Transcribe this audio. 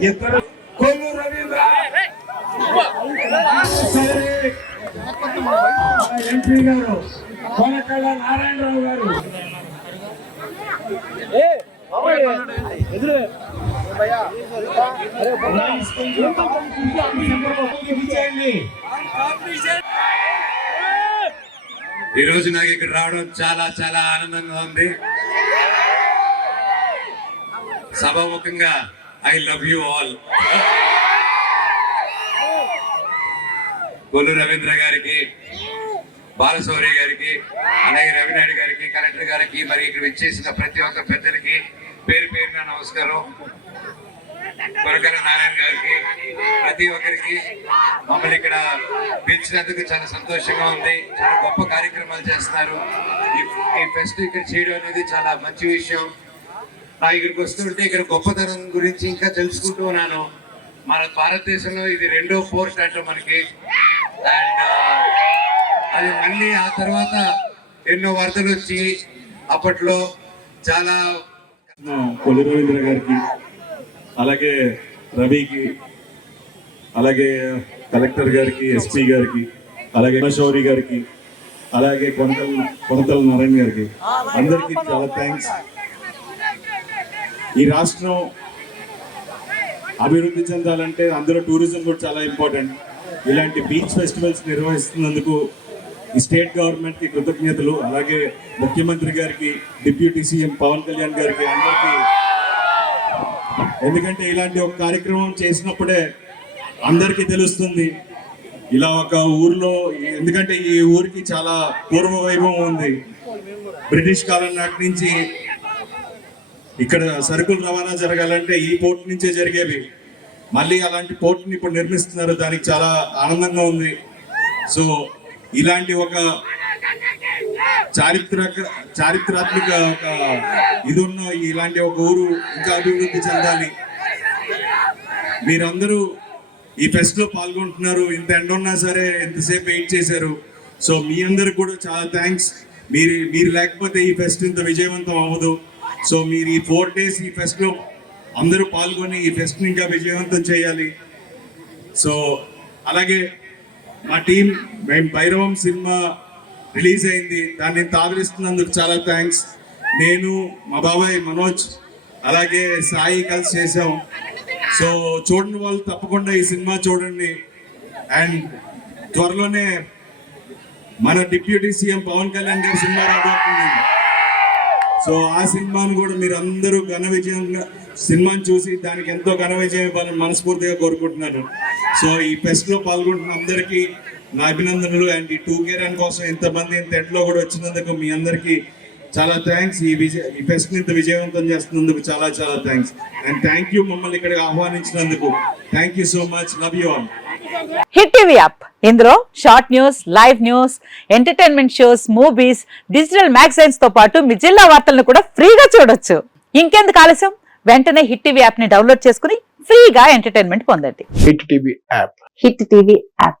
ఇద్దరు కొల్లు రవీంద్ర ఎంపీ గారు. కొనకళ్ళ నారాయణరావు గారు ఇచ్చేయండి ఈ రోజు నాకు ఇక్కడ రావడం చాలా చాలా ఆనందంగా ఉంది. సభాముఖంగా I love you all Kollu Ravindra గారికి బాలశౌరి గారికి అలాగే రవినాయుడు గారికి కలెక్టర్ గారికి మరి ఇక్కడ విచ్చేసిన ప్రతి ఒక్క పెద్దలకి పేరు పేరున నమస్కారం. కొరకల నారాయణ గారికి ప్రతి ఒక్కరికి మమ్మల్ని ఇక్కడ పిలిచినందుకు చాలా సంతోషంగా ఉంది. చాలా గొప్ప కార్యక్రమాలు చేస్తున్నారు. ఈ- ఈ ఫెస్ట్ ఇక్కడ చేయడం అనేది చాలా మంచి విషయం. నా ఇక్కడికి వస్తుంటే ఇక్కడ గొప్పతనం గురించి ఇంకా తెలుసుకుంటూ ఉన్నాను. మన భారతదేశంలో ఇది రెండో పోర్ట్ అంట మనకి. అండ్ అది మళ్ళీ ఆ తర్వాత ఎన్నో వార్తలు వచ్చి అప్పట్లో చాలా కొల్లి గారికి అలాగే రవికి అలాగే కలెక్టర్ గారికి ఎస్పీ గారికి అలాగే శౌరి గారికి అలాగే కొనతల కొనతల నారాయణ గారికి అందరికీ చాలా థ్యాంక్స్ ఈ రాష్ట్రం అభివృద్ధి చెందాలంటే అందులో టూరిజం కూడా చాలా ఇంపార్టెంట్ ఇలాంటి బీచ్ ఫెస్టివల్స్ నిర్వహిస్తున్నందుకు ఈ స్టేట్ గవర్నమెంట్కి కృతజ్ఞతలు అలాగే ముఖ్యమంత్రి గారికి డిప్యూటీ సీఎం పవన్ కళ్యాణ్ గారికి అందరికీ ఎందుకంటే ఇలాంటి ఒక కార్యక్రమం చేసినప్పుడే అందరికీ తెలుస్తుంది. ఇలా ఒక ఊర్లో ఎందుకంటే ఈ ఊరికి చాలా పూర్వ వైభవం ఉంది. బ్రిటిష్ కాలం నాటి నుంచి ఇక్కడ సరుకులు రవాణా జరగాలంటే ఈ పోర్ట్ నుంచే జరిగేవి. మళ్ళీ అలాంటి పోర్ట్ని ఇప్పుడు నిర్మిస్తున్నారు దానికి చాలా ఆనందంగా ఉంది. సో ఇలాంటి ఒక చారిత్రక చారిత్రాత్మక ఒక ఇది ఉన్న ఇలాంటి ఒక ఊరు ఇంకా అభివృద్ధి చెందాలి. మీరందరూ ఈ ఫెస్ట్లో పాల్గొంటున్నారు. ఇంత ఎండ ఉన్నా సరే ఎంతసేపు వెయిట్ చేశారు. సో మీ అందరికి కూడా చాలా థ్యాంక్స్. మీరు మీరు లేకపోతే ఈ ఫెస్ట్ ఇంత విజయవంతం అవ్వదు. సో మీరు ఈ ఫోర్ డేస్ ఈ ఫెస్ట్లో అందరూ పాల్గొని ఈ ఫెస్ట్ ఇంకా విజయవంతం చేయాలి. సో అలాగే మా టీం మేము భైరవం సినిమా రిలీజ్ అయింది. దాన్ని ఇంత ఆదరిస్తున్నందుకు చాలా థ్యాంక్స్. నేను మా బాబాయ్ మనోజ్ అలాగే సాయి కలిసి చేసాం సో చూడని వాళ్ళు తప్పకుండా ఈ సినిమా చూడండి. అండ్ త్వరలోనే మన డిప్యూటీ సీఎం పవన్ కళ్యాణ్ గారి సినిమా రాబోతుంది. సో ఆ సినిమాను కూడా మీరు అందరూ ఘన విజయంగా సినిమాని చూసి దానికి ఎంతో ఘన విజయం ఇవ్వాలని మనస్ఫూర్తిగా కోరుకుంటున్నాను. సో ఈ ఫెస్ట్లో పాల్గొంటున్న అందరికీ నా అభినందనలు. అండ్ ఈ టూ కే రన్ కోసం ఇంతమంది ఇంత ఎండ్లో కూడా వచ్చినందుకు మీ అందరికీ చాలా థ్యాంక్స్. ఈ విజయ ఈ ఫెస్ట్ ఇంత విజయవంతం చేస్తున్నందుకు చాలా చాలా థ్యాంక్స్. అండ్ థ్యాంక్ యూ మమ్మల్ని ఇక్కడికి ఆహ్వానించినందుకు. Thank you so much. Love you all Hit TV app. ఇందులో short news live news entertainment shows movies digital మ్యాగజైన్స్తో పాటు మీ జిల్లా వార్తలను కూడా ఫ్రీగా చూడొచ్చు. ఇంకెందుకు ఆలస్యం? వెంటనే హిట్ టీవీ యాప్ని డౌన్లోడ్ చేసుకుని ఫ్రీగా ఎంటర్టైన్మెంట్ పొందండి. Hit TV app. Hit TV app.